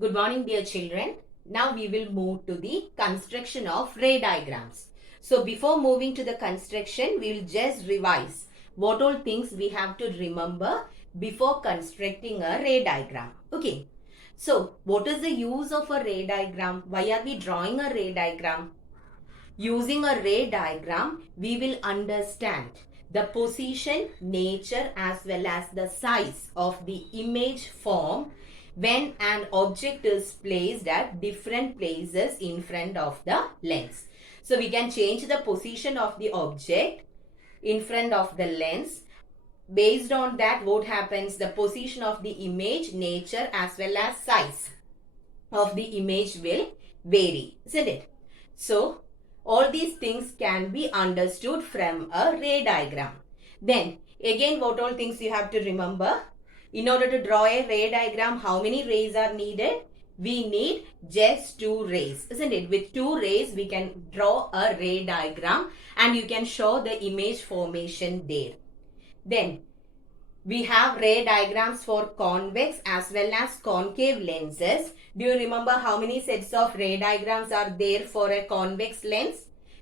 Good morning, dear children. Now we will move to the construction of ray diagrams. So before moving to the construction, we will just revise what all things we have to remember before constructing a ray diagram. Okay. So what is the use of a ray diagram? Why are we drawing a ray diagram? Using a ray diagram, we will understand the position, nature as well as the size of the image formed when an object is placed at different places in front of the lens. So we can change the position of the object in front of the lens. Based on that, what happens? The position of the image, nature as well as size of the image will vary, isn't it? So all these things can be understood from a ray diagram. Then again, what all things you have to remember? In order to draw a ray diagram, how many rays are needed? We need just 2 rays, isn't it? With 2 rays, we can draw a ray diagram and you can show the image formation there. Then we have ray diagrams for convex as well as concave lenses. Do you remember how many sets of ray diagrams are there for a convex lens?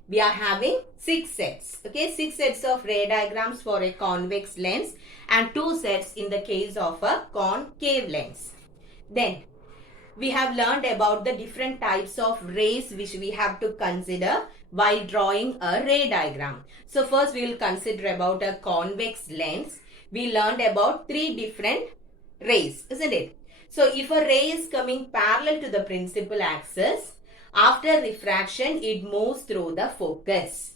We are having 6 sets. Okay, 6 sets of ray diagrams for a convex lens and 2 sets in the case of a concave lens. Then we have learned about the different types of rays which we have to consider while drawing a ray diagram. So first we will consider about a convex lens. We learned about 3 different rays, isn't it? So if a ray is coming parallel to the principal axis, after refraction it moves through the focus.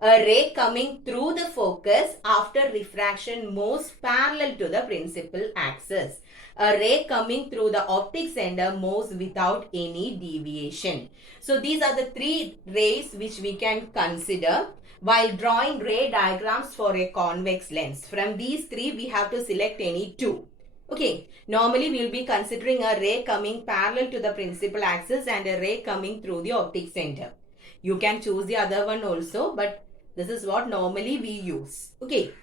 A ray coming through the focus after refraction moves parallel to the principal axis. A ray coming through the optic center moves without any deviation. So these are the 3 rays which we can consider while drawing ray diagrams for a convex lens. From these 3, we have to select any 2. Okay, normally we will be considering a ray coming parallel to the principal axis and a ray coming through the optic center. You can choose the other one also, but this is what normally we use. Okay,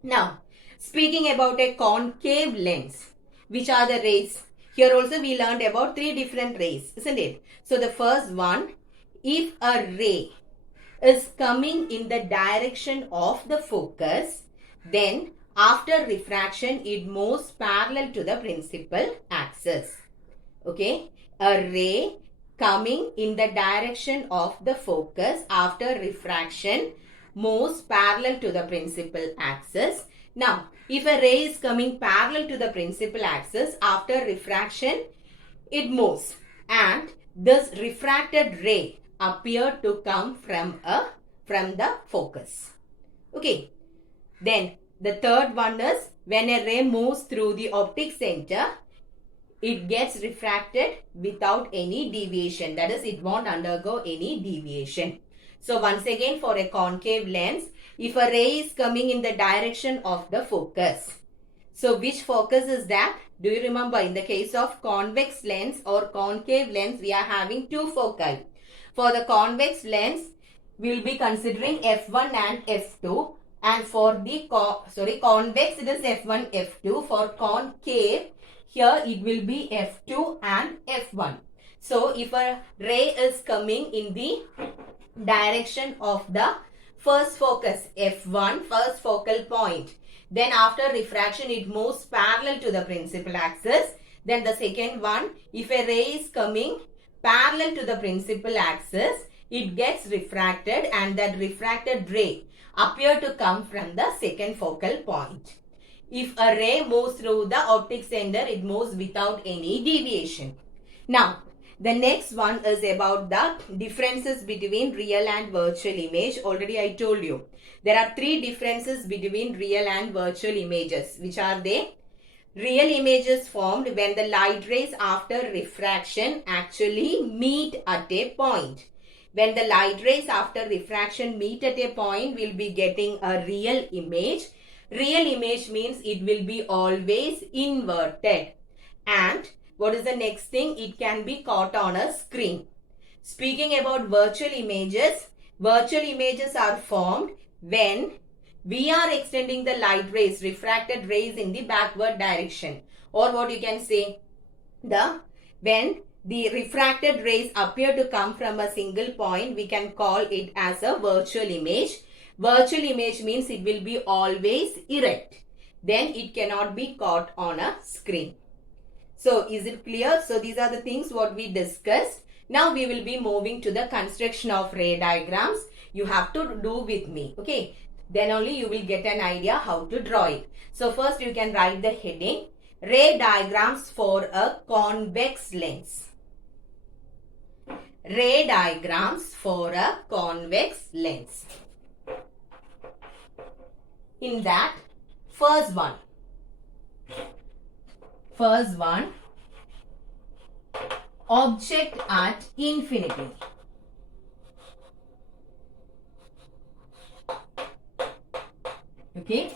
now speaking about a concave lens, which are the rays? Here also we learned about 3 different rays, isn't it? So the first one, if a ray is coming in the direction of the focus, then after refraction it moves parallel to the principal axis. Okay, a ray coming in the direction of the focus after refraction moves parallel to the principal axis. Now if a ray is coming parallel to the principal axis, after refraction it moves and this refracted ray appear to come from the focus. Okay, then the third one is when a ray moves through the optic center, it gets refracted without any deviation. That is, it won't undergo any deviation. So once again, for a concave lens, if a ray is coming in the direction of the focus, so which focus is that? Do you remember, in the case of convex lens or concave lens, we are having 2 foci. For the convex lens, we will be considering f1 and f2, and for the convex it is f1, f2. For concave, here it will be f2 and f1. So if a ray is coming in the direction of the first focus, f1, first focal point, then after refraction it moves parallel to the principal axis. Then the second one, if a ray is coming parallel to the principal axis, it gets refracted and that refracted ray appear to come from the second focal point. If a ray moves through the optic center, it moves without any deviation. Now the next one is about the differences between real and virtual image. Already I told you there are 3 differences between real and virtual images. Which are they? Real images formed when the light rays after refraction actually meet at a point. When the light rays after refraction meet at a point, we'll be getting a real image. Real image means it will be always inverted. And what is the next thing? It can be caught on a screen. Speaking about virtual images are formed when we are extending the light rays, refracted rays in the backward direction, or what you can say, the When the refracted rays appear to come from a single point, we can call it as a virtual image. Virtual image means it will be always erect. Then it cannot be caught on a screen. So is it clear? So these are the things what we discussed. Now we will be moving to the construction of ray diagrams. You have to do with me. Okay. Then only you will get an idea how to draw it. So first you can write the heading. Ray diagrams for a convex lens. Ray diagrams for a convex lens. In that, first one, object at infinity. Okay.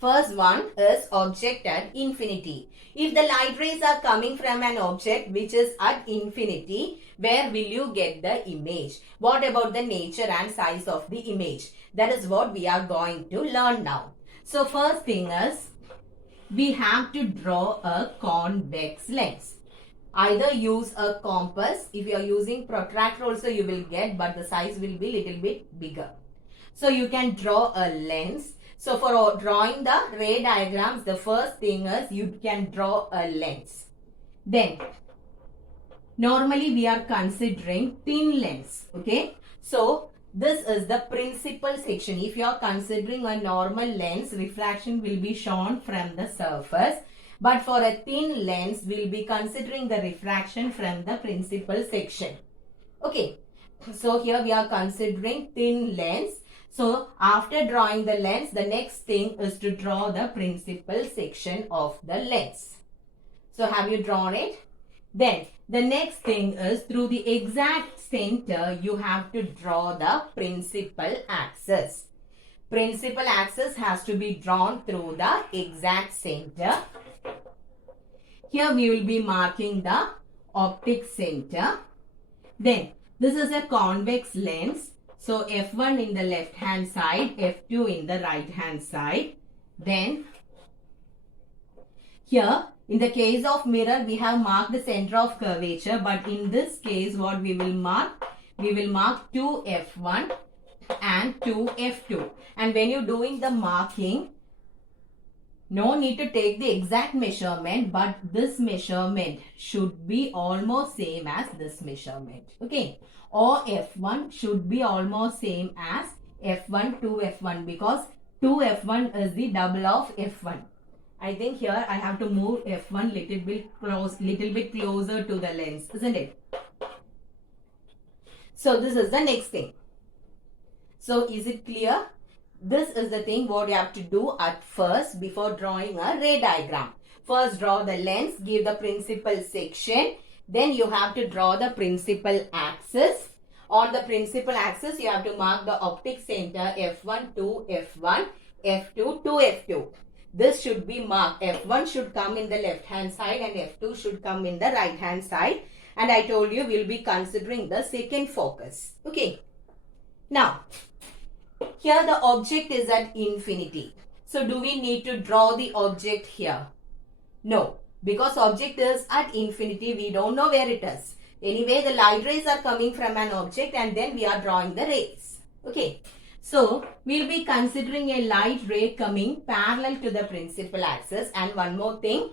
First one is object at infinity. If the light rays are coming from an object which is at infinity, where will you get the image? What about the nature and size of the image? That is what we are going to learn now. So first thing is, we have to draw a convex lens. Either use a compass. If you are using protractor also you will get, but the size will be little bit bigger. So you can draw a lens. So for drawing the ray diagrams, the first thing is you can draw a lens. Then, normally we are considering thin lens. Okay. So this is the principal section. If you are considering a normal lens, refraction will be shown from the surface. But for a thin lens, we will be considering the refraction from the principal section. Okay. So here we are considering thin lens. So after drawing the lens, the next thing is to draw the principal section of the lens. So have you drawn it? Then the next thing is, through the exact center, you have to draw the principal axis. Principal axis has to be drawn through the exact center. Here we will be marking the optic center. Then this is a convex lens. So F1 in the left hand side, F2 in the right hand side. Then here in the case of mirror, we have marked the center of curvature. But in this case, what we will mark? We will mark 2F1 and 2F2. And when you're doing the marking, no need to take the exact measurement, but this measurement should be almost same as this measurement. Okay. Or F1 should be almost same as F1 to F1, because 2F1 is the double of F1. I think here I have to move F1 little bit closer to the lens, isn't it? So this is the next thing. So is it clear? This is the thing what you have to do at first before drawing a ray diagram. First draw the lens, give the principal section. Then you have to draw the principal axis. On the principal axis, you have to mark the optic center F1 to F1, F2 to F2. This should be marked. F1 should come in the left hand side and F2 should come in the right hand side. And I told you we'll be considering the second focus. Okay. Now, here the object is at infinity. So do we need to draw the object here? No. Because object is at infinity, we don't know where it is. Anyway, the light rays are coming from an object and then we are drawing the rays. Okay. So, we'll be considering a light ray coming parallel to the principal axis. And one more thing,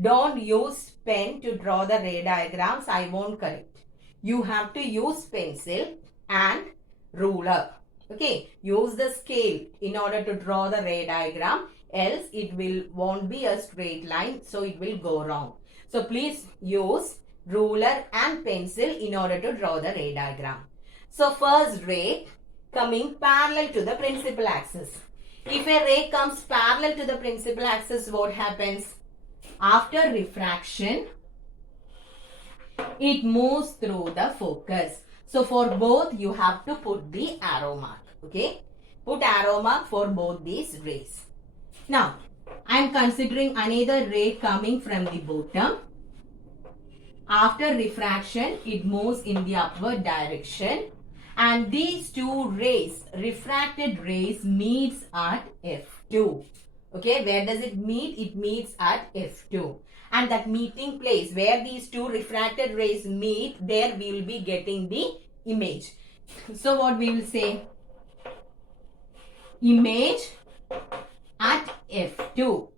don't use pen to draw the ray diagrams. I won't correct. You have to use pencil and ruler. Okay. Use the scale in order to draw the ray diagram. Else it won't be a straight line, so it will go wrong. So please use ruler and pencil in order to draw the ray diagram. So first ray coming parallel to the principal axis. If a ray comes parallel to the principal axis, what happens? After refraction, it moves through the focus. So for both, you have to put the arrow mark. Okay, put arrow mark for both these rays. Now, I am considering another ray coming from the bottom. After refraction, it moves in the upward direction. And these two rays, refracted rays, meets at F2. Okay, where does it meet? It meets at F2. and that meeting place where these two refracted rays meet, there we will be getting the image. So what we will say? Image at F2.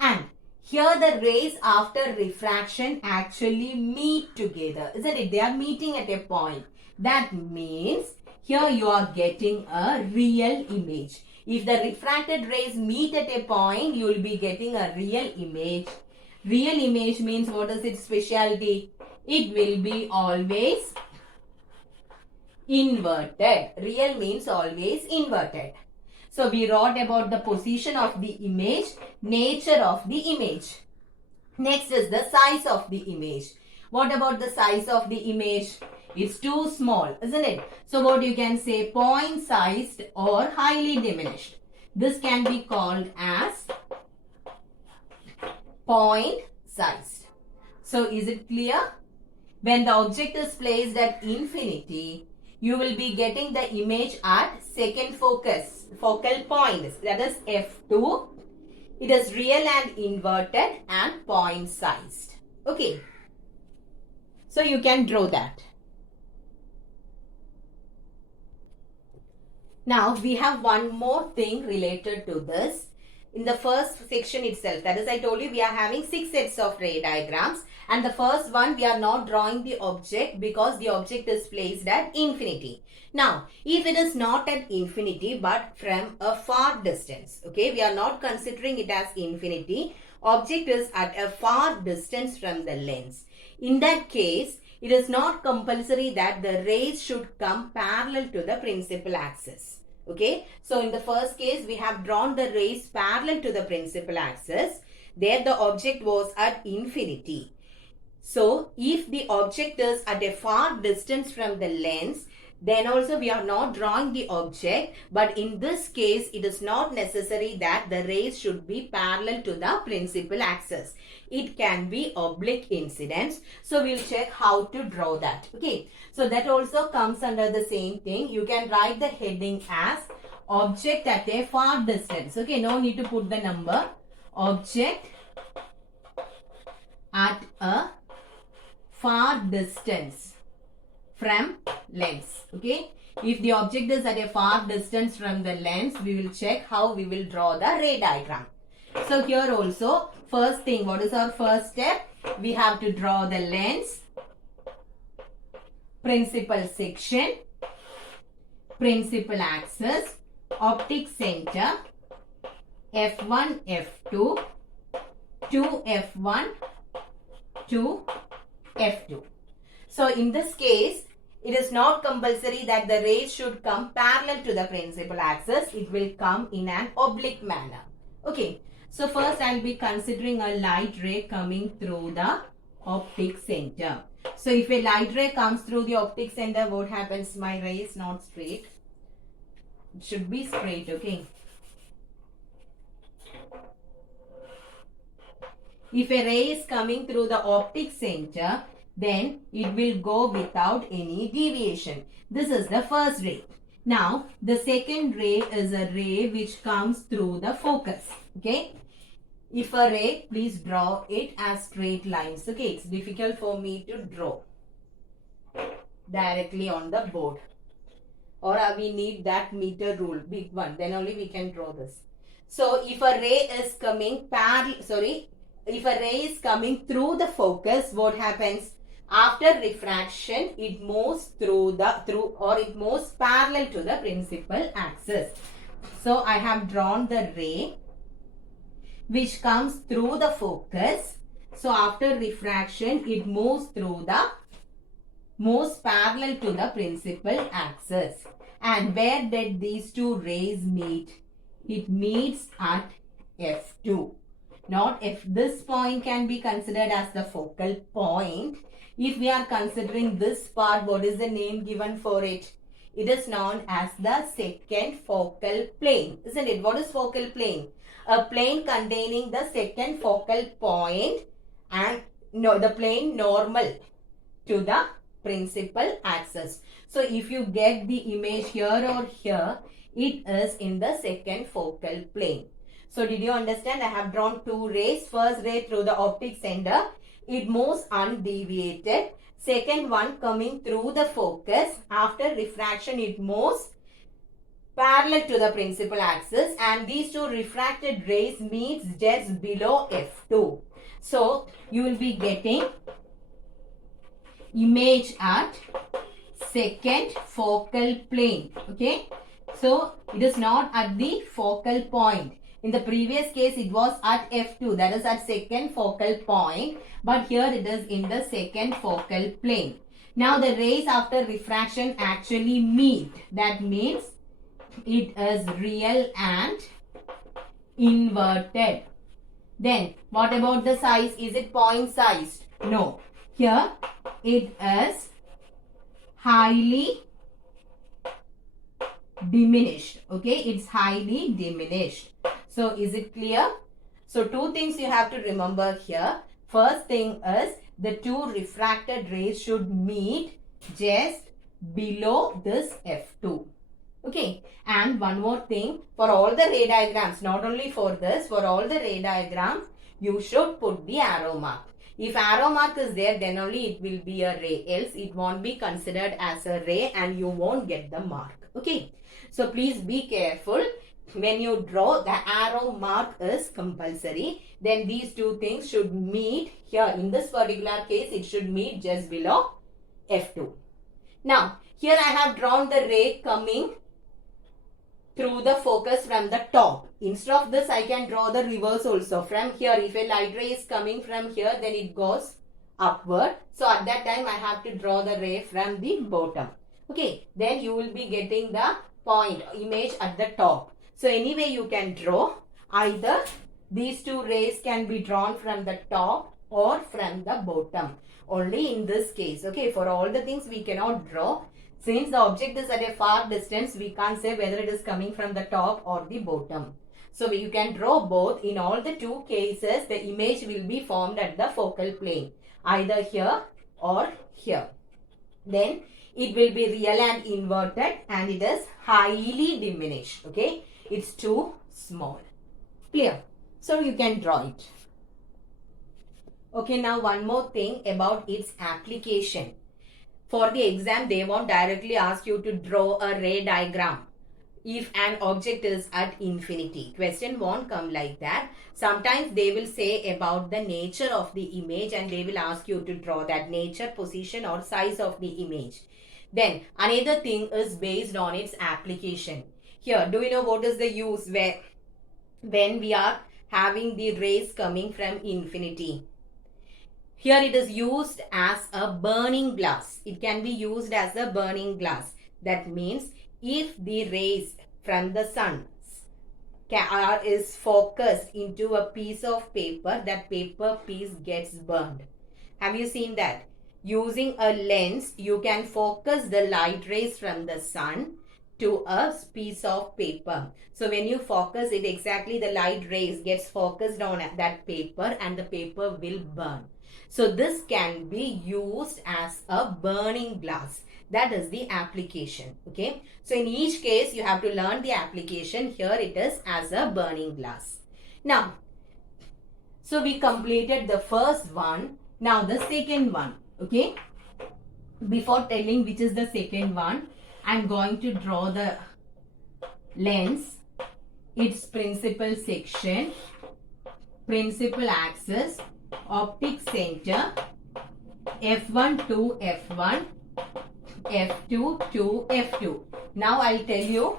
And here the rays after refraction actually meet together, isn't it? They are meeting at a point. That means here you are getting a real image. If the refracted rays meet at a point, you will be getting a real image. Real image means what is its specialty? It will be always inverted. Real means always inverted. So we wrote about the position of the image, nature of the image. Next is the size of the image. What about the size of the image? It's too small, isn't it? So what you can say, point sized or highly diminished. This can be called as point sized. So is it clear? When the object is placed at infinity, you will be getting the image at second focal point, that is F2. It is real and inverted and point sized. Okay. So you can draw that. Now we have one more thing related to this. In the first section itself, that is I told you we are having 6 sets of ray diagrams, and the first one we are not drawing the object because the object is placed at infinity. Now if it is not at infinity but from a far distance, okay, we are not considering it as infinity, object is at a far distance from the lens. In that case, it is not compulsory that the rays should come parallel to the principal axis. Okay, so in the first case, we have drawn the rays parallel to the principal axis. There the object was at infinity. So if the object is at a far distance from the lens, then also we are not drawing the object. But in this case, it is not necessary that the rays should be parallel to the principal axis. It can be oblique incidence. So we'll check how to draw that. Okay. So that also comes under the same thing. You can write the heading as object at a far distance. Okay. No need to put the number. Object at a far distance from lens. Okay. If the object is at a far distance from the lens, we will check how we will draw the ray diagram. So here also, first thing, what is our first step? We have to draw the lens, principal section, principal axis, optic center, F1, F2, 2F1, 2F2. So in this case, it is not compulsory that the rays should come parallel to the principal axis. It will come in an oblique manner. Okay. So first I will be considering a light ray coming through the optic center. So if a light ray comes through the optic center, what happens? My ray is not straight. It should be straight, okay. If a ray is coming through the optic center, then it will go without any deviation. This is the first ray. Now, the second ray is a ray which comes through the focus, okay. If a ray, please draw it as straight lines. Okay, it's difficult for me to draw directly on the board. Or we need that meter rule, big one. Then only we can draw this. So, if a ray is coming if a ray is coming through the focus, what happens? After refraction, it moves it moves parallel to the principal axis. So, I have drawn the ray which comes through the focus. So after refraction, it moves parallel to the principal axis. And where did these two rays meet? It meets at F2. Not if this point can be considered as the focal point. If we are considering this part, what is the name given for it? It is known as the second focal plane. Isn't it? What is focal plane? A plane containing the second focal point and the plane normal to the principal axis. So if you get the image here or here, it is in the second focal plane. So did you understand? I have drawn two rays. First ray through the optic center. It moves undeviated. Second one coming through the focus. After refraction, it moves parallel to the principal axis, and these two refracted rays meets just below F2. So you will be getting image at second focal plane. Okay, so it is not at the focal point. In the previous case, it was at F2, that is at second focal point, but here it is in the second focal plane. Now the rays after refraction actually meet. That means it is real and inverted. Then what about the size? Is it point sized? No. Here it is highly diminished. Okay, it's highly diminished. So is it clear? So two things you have to remember here. First thing is the two refracted rays should meet just below this F2. Okay, and one more thing, for all the ray diagrams, not only for this, for all the ray diagrams, you should put the arrow mark. If arrow mark is there, then only it will be a ray, else it won't be considered as a ray and you won't get the mark. Okay, so please be careful. When you draw, the arrow mark is compulsory. Then these two things should meet here. In this particular case, it should meet just below F2. Now, here I have drawn the ray coming through the focus from the top. Instead of this, I can draw the reverse also. From here, if a light ray is coming from here, then it goes upward. So at that time, I have to draw the ray from the bottom. Okay, then you will be getting the point, image at the top. So anyway, you can draw either these two rays can be drawn from the top or from the bottom. Only in this case, okay, for all the things we cannot draw. Since the object is at a far distance, we can't say whether it is coming from the top or the bottom. So you can draw both. In all the two cases, the image will be formed at the focal plane, either here or here. Then it will be real and inverted, and it is highly diminished. Okay, it's too small. Clear? So you can draw it. Okay, now one more thing about its application. For the exam, they won't directly ask you to draw a ray diagram if an object is at infinity. Question won't come like that. Sometimes they will say about the nature of the image and they will ask you to draw that nature, position or size of the image. Then another thing is based on its application. Here, do you know what is the use when we are having the rays coming from infinity? Here it is used as a burning glass. It can be used as a burning glass. That means if the rays from the sun is focused into a piece of paper, that paper piece gets burned. Have you seen that? Using a lens, you can focus the light rays from the sun to a piece of paper. So when you focus it, exactly the light rays gets focused on that paper and the paper will burn. So this can be used as a burning glass. That is the application. Okay. So in each case, you have to learn the application. Here it is as a burning glass. Now, so we completed the first one. Now the second one. Okay. Before telling which is the second one, I am going to draw the lens, its principal section, principal axis, optic center, F1 to F1, F2 to F2. Now I'll tell you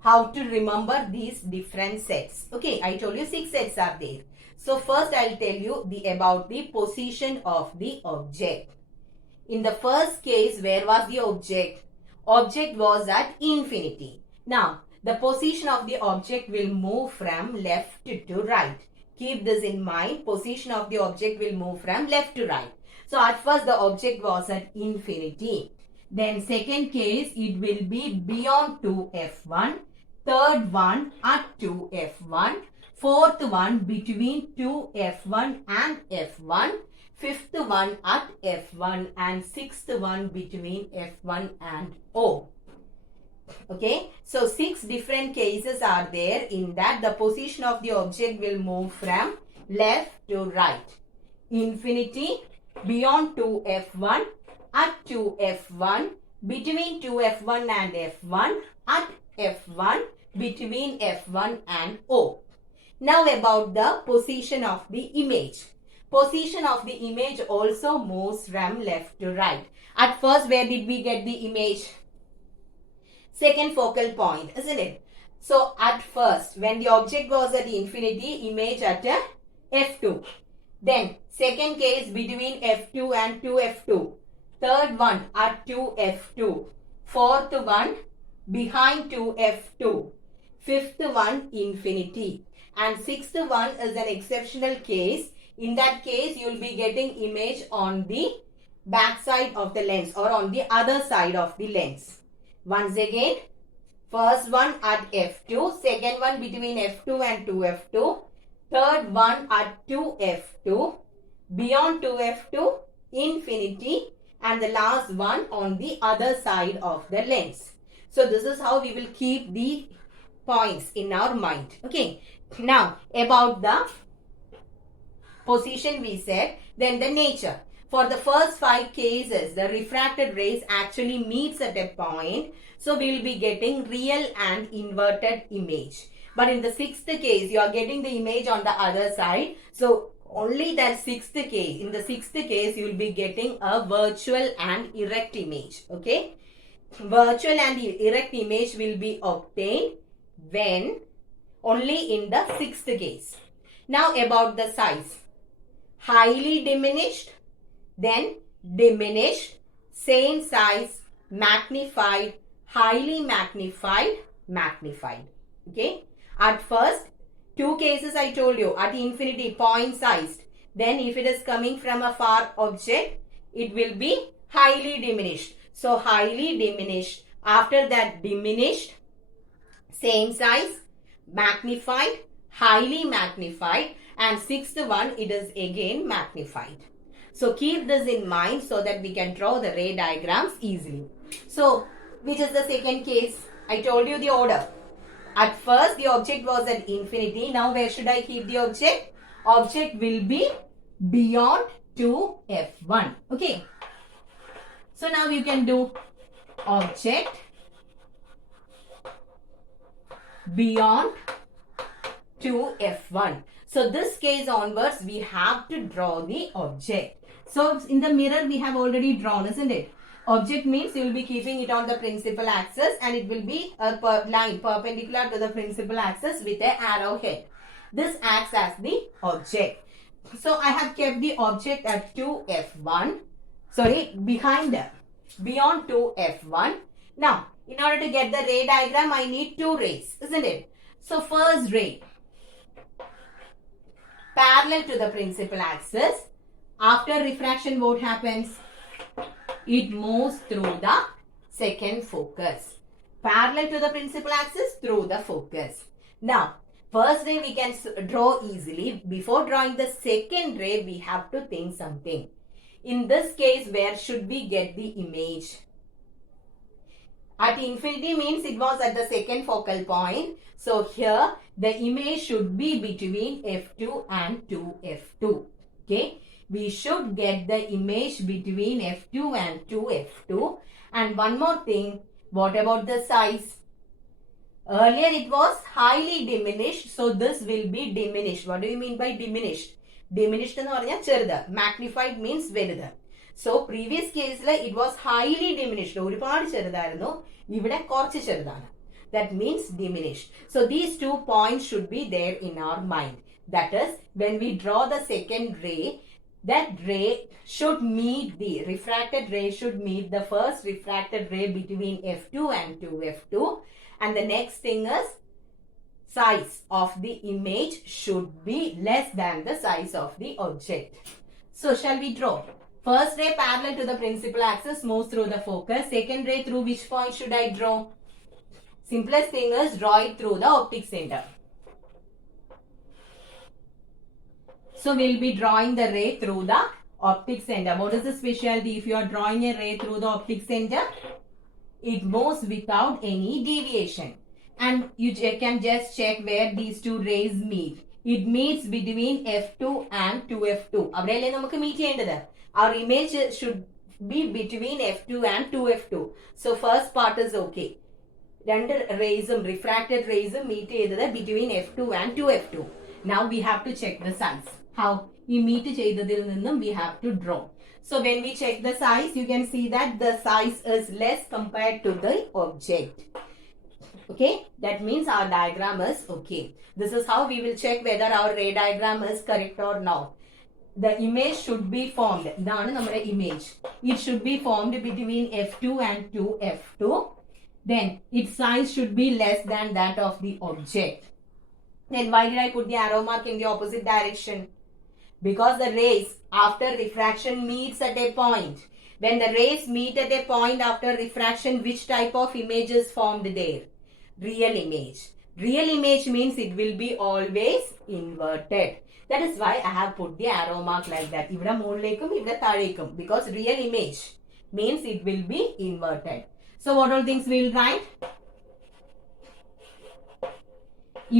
how to remember these different sets. Okay, I told you 6 sets are there. So first I'll tell you about the position of the object. In the first case, where was the object? Object was at infinity. Now, the position of the object will move from left to right. Keep this in mind. Position of the object will move from left to right. So, at first the object was at infinity. Then second case, it will be beyond 2f1. Third one at 2f1. Fourth one between 2f1 and f1. Fifth one at f1 and sixth one between f1 and o. Okay, so 6 different cases are there. In that, the position of the object will move from left to right. Infinity, beyond 2f1, at 2f1, between 2f1 and f1, at f1, between f1 and O. Now about the position of the image. Position of the image also moves from left to right. At first, where did we get the image? Second focal point, isn't it? So at first, when the object was at the infinity, image at f2. Then second case between f2 and 2f2. Third one at 2f2. Fourth one behind 2f2. Fifth one infinity. And sixth one is an exceptional case. In that case, you will be getting image on the back side of the lens or on the other side of the lens. Once again, first one at f2, second one between f2 and 2f2, third one at 2f2, beyond 2f2, infinity, and the last one on the other side of the lens. So this is how we will keep the points in our mind. Okay. Now about the position we said, then the nature. For the first 5 cases, the refracted rays actually meets at a point. So we will be getting real and inverted image. But in the 6th case, you are getting the image on the other side. So only that 6th case, in the 6th case, you will be getting a virtual and erect image. Okay. Virtual and erect image will be obtained when only in the 6th case. Now about the size. Highly diminished, then diminished, same size, magnified, highly magnified, magnified. Okay. At first, 2 cases I told you, at infinity, point sized. Then if it is coming from a far object, it will be highly diminished. So highly diminished. After that, diminished, same size, magnified, highly magnified, and 6th one, it is again magnified. So keep this in mind so that we can draw the ray diagrams easily. So which is the second case? I told you the order. At first, the object was at infinity. Now where should I keep the object? Object will be beyond 2f1. Okay. So now you can do object beyond 2f1. So this case onwards, we have to draw the object. So in the mirror, we have already drawn, isn't it? Object means you will be keeping it on the principal axis and it will be a line perpendicular to the principal axis with an arrow head. This acts as the object. So I have kept the object at 2f1. Sorry, beyond 2f1. Now, in order to get the ray diagram, I need 2 rays, isn't it? So first ray, parallel to the principal axis. After refraction, what happens? It moves through the second focus. Parallel to the principal axis through the focus. Now, first ray we can draw easily. Before drawing the second ray, we have to think something. In this case, where should we get the image? At infinity means it was at the second focal point. So here the image should be between f2 and 2f2. Okay. We should get the image between f2 and 2f2. And one more thing, what about the size? Earlier it was highly diminished. So this will be diminished. What do you mean by diminished? Diminished എന്ന് പറഞ്ഞാൽ ചെറുത്. Magnified means വലുത്. So previous case it was highly diminished. ഒരുപാട് ചെറുതായിരുന്നു. ഇവിടെ കുറച്ച് ചെറുതാണ്. That means diminished. So these 2 points should be there in our mind. That is, when we draw the second ray, that ray should meet the refracted ray should meet the first refracted ray between f2 and 2f2. And the next thing is, size of the image should be less than the size of the object. So shall we draw? First ray parallel to the principal axis moves through the focus. Second ray through which point should I draw? Simplest thing is draw it through the optic center. So we'll be drawing the ray through the optic center. What is the specialty if you are drawing a ray through the optic center? it moves without any deviation. And you can just check where these two rays meet. It meets between F2 and 2F2. അവിടെയല്ലേ നമുക്ക് meet ചെയ്യേണ്ടത്. Our image should be between F2 and 2F2. So first part is okay. രണ്ട് റേസും refracted റേസും meet ചെയ്തത് between F2 and 2F2. Now we have to check the size. How? ഈ meet ചെയ്തതിൽ നിന്നും we have to draw. So when we check the size, you can see that the size is less compared to the object. Okay, that means our diagram is okay. This is how we will check whether our ray diagram is correct or not. The image should be formed. ഇതാണ് നമ്മുടെ image. It should be formed between F2 and 2F2. Then its size should be less than that of the object. Then why did I put the arrow mark in the opposite direction? Because the rays after refraction meets at a point. When the rays meet at a point after refraction, which type of image is formed there? Real image. Real image means it will be always inverted. That is why I have put the arrow mark like that. ഇവിടെ മുകളിലേക്കും ഇവിടെ താഴേക്കും. Because real image means it will be inverted. So what all things we will write?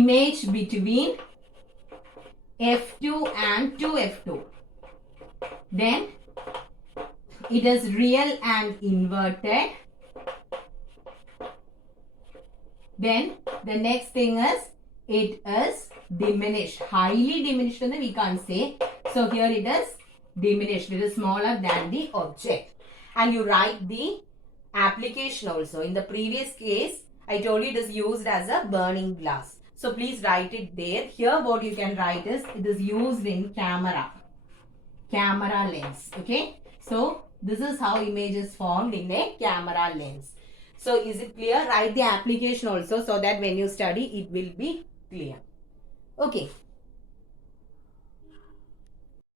Image between F2 and 2F2. Then it is real and inverted. Then the next thing is it is diminished. Highly diminished we can't say. So here it is diminished. It is smaller than the object. And you write the application also. In the previous case, I told you it is used as a burning glass. So please write it there. Here what you can write is it is used in camera lens. Okay. So this is how image is formed in a camera lens. So is it clear? Write the application also so that when you study it will be clear. Okay.